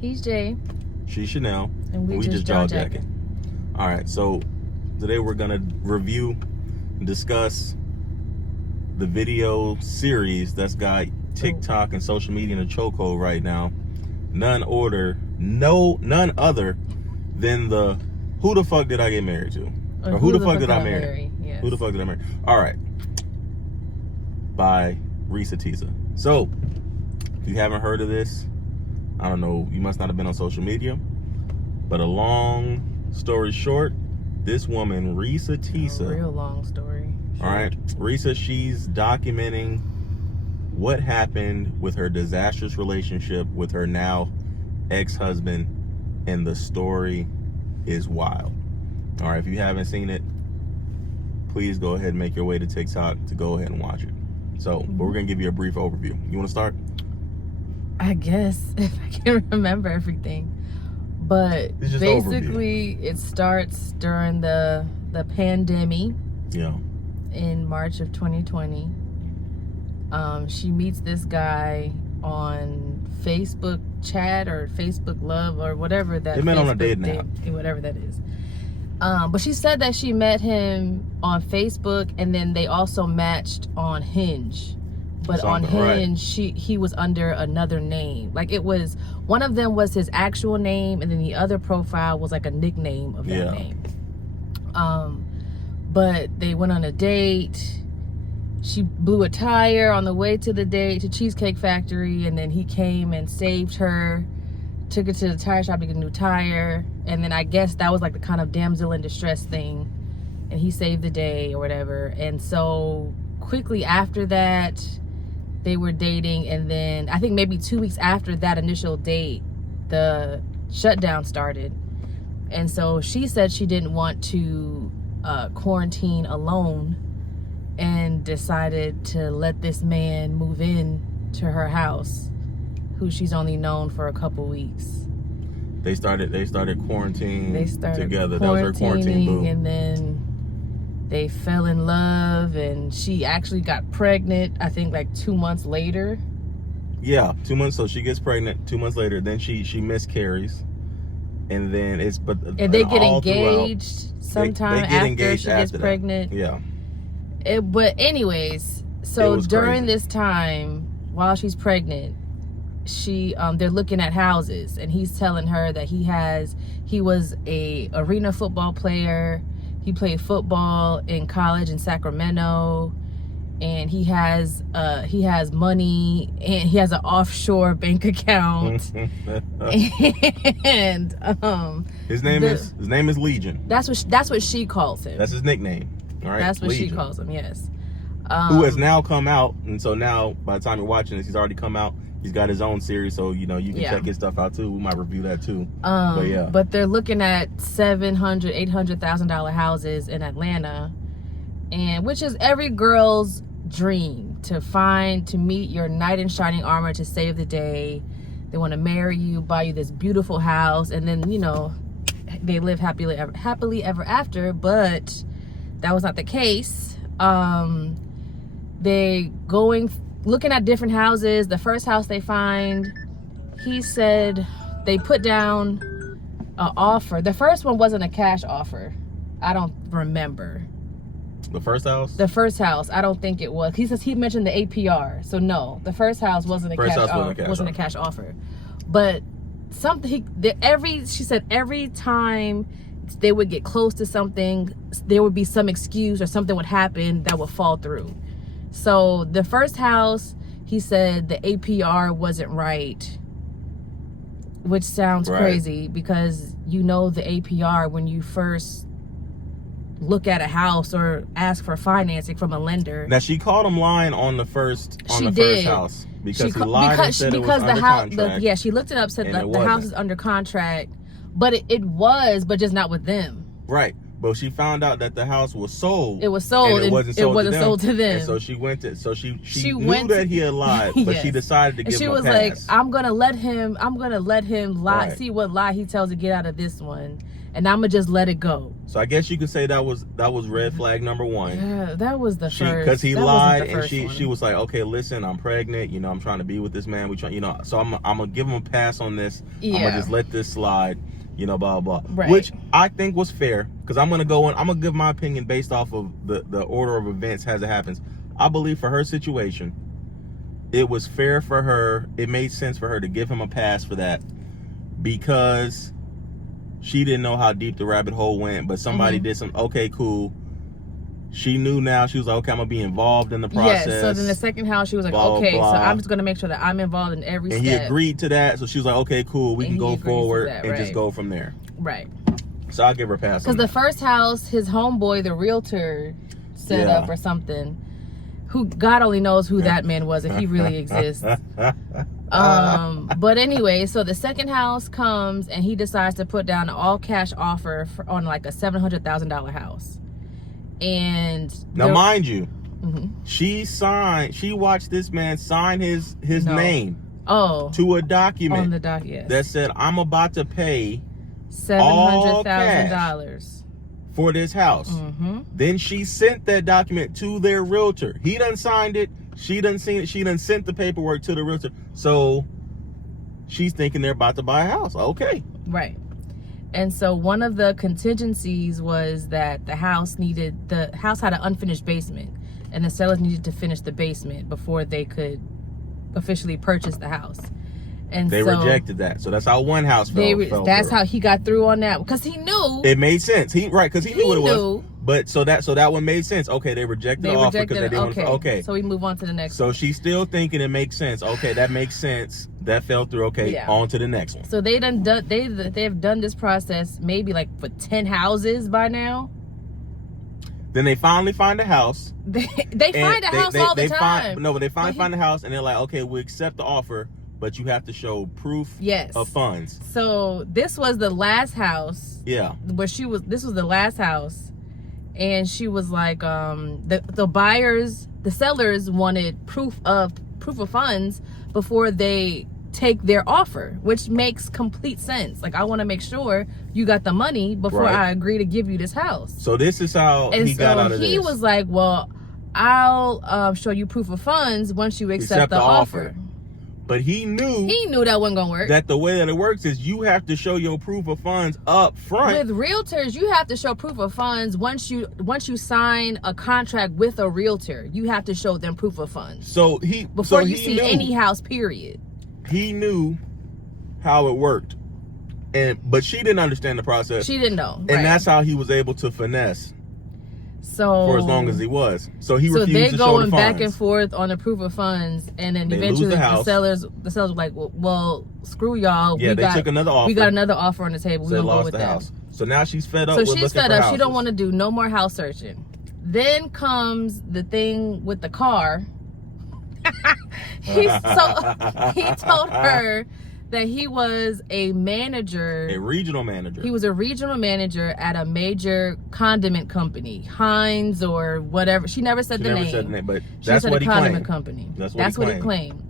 He's Jay. She's Chanel. And we just JAWJACKIN. All right, so today we're going to review and discuss the video series that's got TikTok and social media in a chokehold right now. None other than the Who the Fuck Did I Get Married To? Or Who the Fuck Did I Marry? Yes. Who the Fuck Did I Marry? All right. By Risa Tisa. So, if you haven't heard of this, I don't know, you must not have been on social media. But a long story short, this woman, Risa Tisa. A real long story. All right. Risa, she's documenting what happened with her disastrous relationship with her now ex-husband, and the story is wild. All right, if you haven't seen it, please go ahead and make your way to TikTok to go ahead and watch it. So, but we're gonna give you a brief overview. You want to start? I guess, if I can remember everything. But basically, it starts during the pandemic. Yeah. In March of 2020. She meets this guy on Facebook chat or Facebook Love or whatever that. They met on a dating app. Whatever that is. But she said that she met him on Facebook, and then they also matched on Hinge. But on Hinge, he was under another name. Like, it was, one of them was his actual name, and then the other profile was like a nickname of that name. But they went on a date. She blew a tire on the way to the date to Cheesecake Factory, and then he came and saved her, took her to the tire shop to get a new tire, and then I guess that was like the kind of damsel in distress thing, and he saved the day or whatever. And so quickly after that, they were dating, and then I think maybe 2 weeks after that initial date, the shutdown started. And so she said she didn't want to quarantine alone, and decided to let this man move in to her house, who she's only known for a couple weeks. They started quarantining together. That was her quarantine boo. And then they fell in love, and she actually got pregnant, I think like 2 months later. Yeah, 2 months. So she gets pregnant 2 months later. Then she miscarries, and then and they get engaged sometime after she gets pregnant. Yeah. But anyways, so during this time, while she's pregnant, they're looking at houses, and he's telling her that he was a arena football player. He played football in college in Sacramento, and he has money, and he has an offshore bank account. And his name is Legion. That's what she calls him. That's his nickname. All right, that's what Legion. She calls him. Yes. Who has now come out, and so now by the time you're watching this, he's already come out. He's got his own series, so you can check his stuff out too. We might review that too. But they're looking at $700,000-$800,000 houses in Atlanta, and which is every girl's dream, to meet your knight in shining armor, to save the day. They want to marry you, buy you this beautiful house, and then they live happily ever after. But that was not the case. They looking at different houses. The first house they find, he said they put down an offer. The first one wasn't a cash offer. I don't remember. The first house? The first house, I don't think it was. He mentioned the APR. So no, the first house wasn't a cash offer. But she said every time they would get close to something, there would be some excuse or something would happen that would fall through. So the first house, he said the APR wasn't right, which sounds crazy, because the APR when you first look at a house or ask for financing from a lender. Now, she caught him lying on the first house because he lied and said it was under contract. She looked it up, said that the house is under contract, but it was, but just not with them. Right. But she found out that the house was sold. It was sold. And it wasn't sold to them. And so she went to. So she knew that he had lied, but yes. she decided to give him a pass. She was like, I'm gonna let him lie, see what lie he tells to get out of this one, and I'm gonna just let it go. So I guess you could say that was red flag number one. Yeah, that was the first. Because he lied, and she was like, okay, listen, I'm pregnant. You know, I'm trying to be with this man. We try, you know, so I'm gonna give him a pass on this. Yeah. I'm gonna just let this slide. You know, blah blah. Right. Which I think was fair, because I'm gonna give my opinion based off of the order of events as it happens. I believe for her situation, it was fair for her. It made sense for her to give him a pass for that, because she didn't know how deep the rabbit hole went, but somebody did some. Okay, cool. She knew now. She was like, okay, I'm gonna be involved in the process. Yeah. So then the second house, she was like, blah, okay, blah. so I'm just gonna make sure that I'm involved in every step. And he agreed to that. So she was like, okay, cool. We can go forward and just go from there. Right. So I'll give her a pass. Because the first house, his homeboy, the realtor, set up or something. Who God only knows who that man was, if he really exists. But anyway, so the second house comes and he decides to put down an all cash offer on like a $700,000 house. And now, mind you, she watched this man sign his name to a document on the document that said, I'm about to pay $700,000 for this house. Then she sent that document to their realtor. He done signed it. She done seen it. She done sent the paperwork to the realtor. So she's thinking they're about to buy a house. Okay. Right. And so one of the contingencies was that the house had an unfinished basement, and the sellers needed to finish the basement before they could officially purchase the house. And they rejected that. So that's how one house fell that's through. how he got through on that, because he knew it made sense. Because he knew what it was. But so that one made sense. Okay, they rejected the offer because they didn't want to. Okay, so we move on to the next. So she's still thinking it makes sense. Okay, that makes sense. That fell through. Okay, on to the next one. So they've done this process maybe like for 10 houses by now. Then they finally find a house. They find a house all the time. But they finally find a house, and they're like, okay, we accept the offer, but you have to show proof of funds. So this was the last house. Yeah. Where this was the last house. And she was like, the sellers wanted proof of funds before they take their offer, which makes complete sense. Like, I want to make sure you got the money before I agree to give you this house. So this is how he got out of this. He was like, well, I'll show you proof of funds once you accept the offer. But he knew that wasn't gonna work. That the way that it works is you have to show your proof of funds up front. With realtors, you have to show proof of funds once you sign a contract with a realtor. You have to show them proof of funds. So before you see any house, period. He knew how it worked, but she didn't understand the process. She didn't know, and that's how he was able to finesse. So for as long as he was, so he refused to show the funds. So they're going back and forth on the proof of funds, and then eventually the sellers were like, "Well, screw y'all. Yeah, they took another offer. We got another offer on the table. So we gonna go with the that." House. So now she's fed up. So she's fed up. She don't want to do no more house searching. Then comes the thing with the car. He told her that he was a regional manager. He was a regional manager at a major condiment company, Heinz or whatever. She never said the name. But that's what he claimed. Company. That's what he claimed.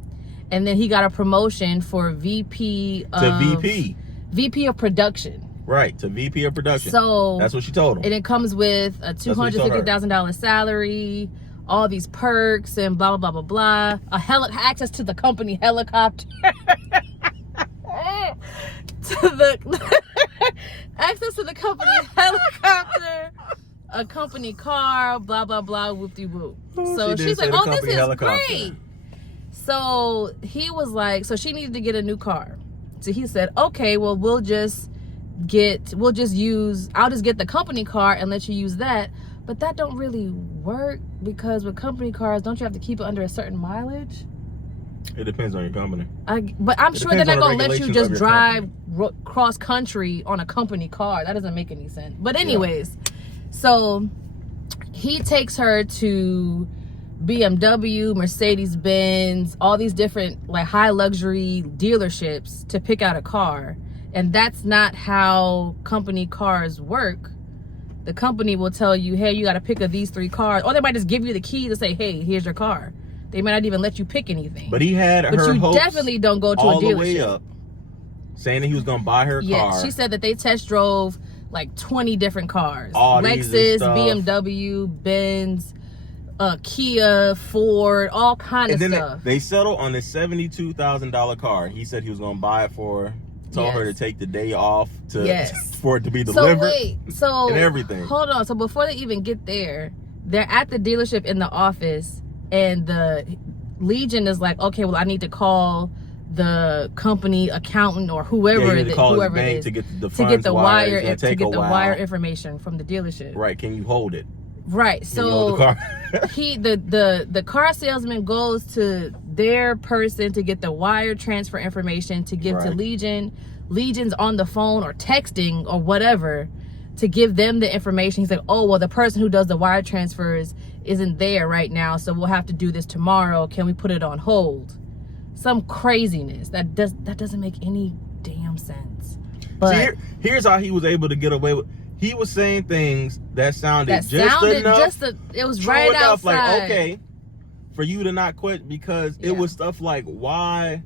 And then he got a promotion for VP of production. Right, to VP of production. So that's what she told him. And it comes with a $250,000 salary, all these perks and blah blah blah blah blah. Access to the company helicopter. Access to the company helicopter, a company car, blah blah blah, whoop-de-whoop. So she's like, oh, this is great. So he was like, so she needed to get a new car. So he said, okay, well, I'll just get the company car and let you use that. But that don't really work, because with company cars, don't you have to keep it under a certain mileage? It depends on your company. But I'm sure they're not going to let you just drive cross country on a company car. That doesn't make any sense. But anyways, so he takes her to BMW, Mercedes-Benz, all these different like high luxury dealerships to pick out a car. And that's not how company cars work. the company will tell you, hey, you got to pick of these 3 cars. Or they might just give you the key to say, hey, here's your car. They might not even let you pick anything. But he had her But you hopes definitely don't go to all a dealership. the way up, saying that he was going to buy her car. Yeah, she said that they test drove like 20 different cars. All Lexus, BMW, Benz, Kia, Ford, all kind of stuff. They settled on a $72,000 car. He said he was going to buy it for her. Told her to take the day off for it to be delivered. And everything. Hold on. So before they even get there, they're at the dealership in the office, and the Legion is like, okay, well, I need to call the company accountant or whoever it is to get the wire information from the dealership. Right? Can you hold it? Right. So the car? the car salesman goes to their person to get the wire transfer information to give to Legion. Legion's on the phone or texting or whatever to give them the information. He's like, oh, well, the person who does the wire transfers isn't there right now, so we'll have to do this tomorrow. Can we put it on hold? Some craziness that doesn't make any damn sense. But see, here's how he was able to get away with. He was saying things that sounded just enough. It was right outside. Like, okay, for you to not quit, because it was stuff like, why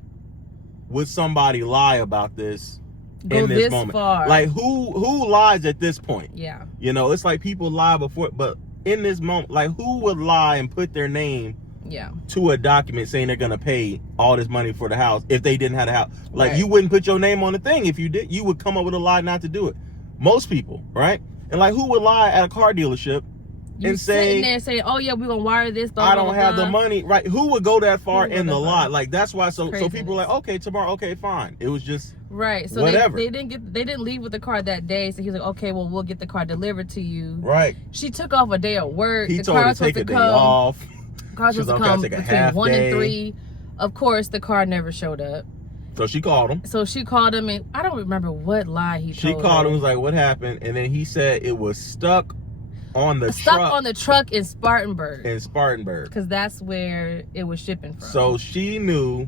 would somebody lie about this in this moment? Far. Like, who lies at this point? Yeah. You know, it's like people lie before, but in this moment, like, who would lie and put their name to a document saying they're gonna pay all this money for the house if they didn't have a house? Like, you wouldn't put your name on the thing. If you did, you would come up with a lie not to do it. Most people, right? And like, who would lie at a car dealership and sitting there saying, oh yeah, we're gonna wire this, I don't have the money, right? Who would go that far in the lie? Like, that's why so people are like, okay, tomorrow, okay, fine. It was just so whatever. They didn't leave with the car that day. So he's like, okay, well, we'll get the car delivered to you. Right. She took off a day of work. He told her to take a day off. The car was supposed to come between 1 and 3. Of course, the car never showed up. So she called him. And I don't remember what lie he told her. She called him, was like, what happened? And then he said it was stuck on the truck in Spartanburg. Because that's where it was shipping from. So she knew.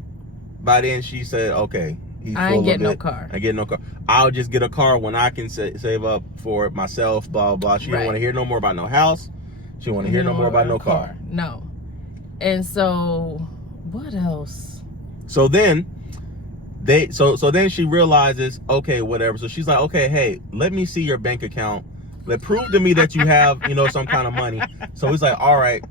By then she said, okay, I ain't getting no car. I get no car. I'll just get a car when I can save up for it myself, blah, blah. She didn't want to hear no more about no house. She didn't want to hear no more about no car. No. And so, what else? So then, then she realizes, okay, whatever. So she's like, okay, hey, let me see your bank account. Prove to me that you have, some kind of money. So he's like, all right.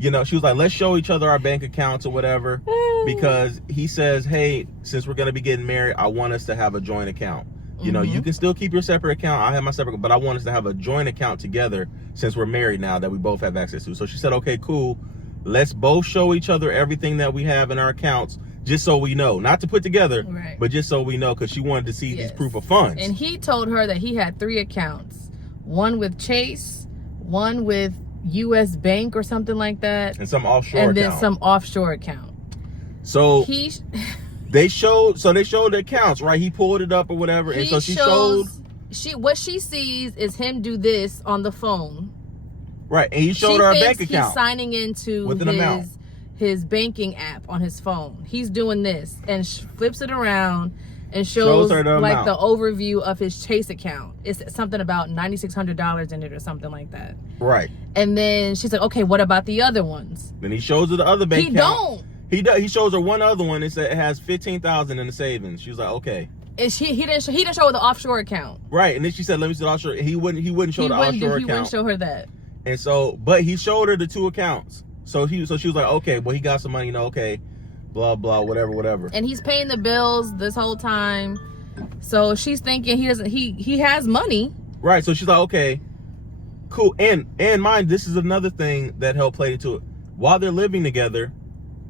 She was like, let's show each other our bank accounts or whatever. Because he says, hey, since we're going to be getting married, I want us to have a joint account. You can still keep your separate account. I have my separate, but I want us to have a joint account together since we're married now that we both have access to. So she said, okay, cool. Let's both show each other everything that we have in our accounts, just so we know. Not to put together, but just so we know, because she wanted to see these proof of funds. And he told her that he had 3 accounts. One with Chase, one with U.S. Bank or something like that. And some offshore account. And then some offshore account. So they showed the accounts, right? He pulled it up or whatever. And so what she sees is him do this on the phone. Right, and he showed her a bank account. He's signing into his banking app on his phone. He's doing this and flips it around and shows her the amount. The overview of his Chase account. It's something about $9,600 in it or something like that. Right. And then she's like, okay, what about the other ones? Then he shows her the other bank account. He don't. He shows her one other one. It said it has $15,000 in the savings. She was like, okay. And he didn't show her the offshore account. Right, and then she said, let me see the offshore. He wouldn't show the offshore account. He wouldn't show her that. And so, but he showed her the 2 accounts. So she was like, okay, well, he got some money, okay, blah, blah, whatever. And he's paying the bills this whole time. So she's thinking he has money. Right. So she's like, okay, cool. And mind, this is another thing that helped play into it. While they're living together,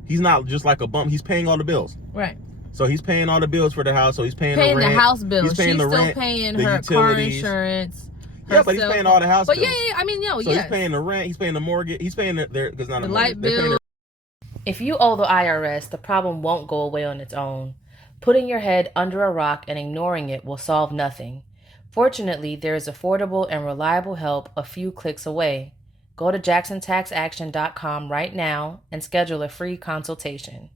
he's not just like a bum. He's paying all the bills. Right. So he's paying all the bills for the house. So he's paying the rent. The house bills. He's paying She's the still rent, paying the her utilities. car insurance. Yeah, but he's paying all the house bills. But yeah, I mean, So he's paying the rent, he's paying the mortgage, he's paying the light bill. If you owe the IRS, the problem won't go away on its own. Putting your head under a rock and ignoring it will solve nothing. Fortunately, there is affordable and reliable help a few clicks away. Go to JacksonTaxAction.com right now and schedule a free consultation.